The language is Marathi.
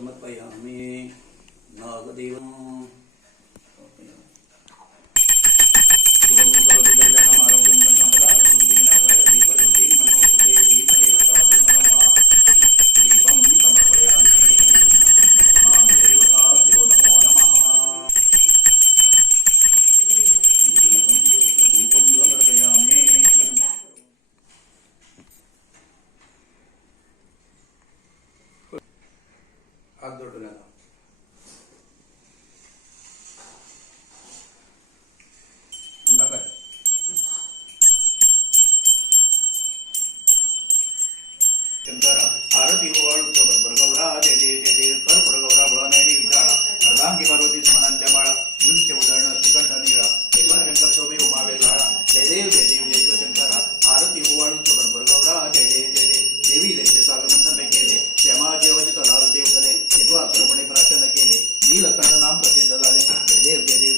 समर्पयामि नागदेवं शुभं करोति कल्याणम् आरोग्यं धनसम्पदा सर्वविघ्नविनाशाय दीपज्योति नमोस्तुते दीपदेवताभ्यो नमः दीपं समर्पयामि महादेवताभ्यो नमो नमः धूपं समर्पयामि हात जोडून आता अंदा काय शंकरा आरती ओवाळू बरगौरा जय जय जय जय कर बरगौरा भवानी विधाळा अर्धांगी पार्वती स्मनांच्या बाळा युनचे उदळण श्रीकंठ निळा शंकर शोभे उमावे लाळा जय देव जय देव जय शंकरा आरती ओवाळू बरगौरा जय जय जय जय देवी लेचे सागर मंथन केले श्यामा जेवचे तलाव देवकले हेतू आसुरपणे प्राशन केले नीलकंठ नाम प्रसिद्ध झाले जय देव जय देव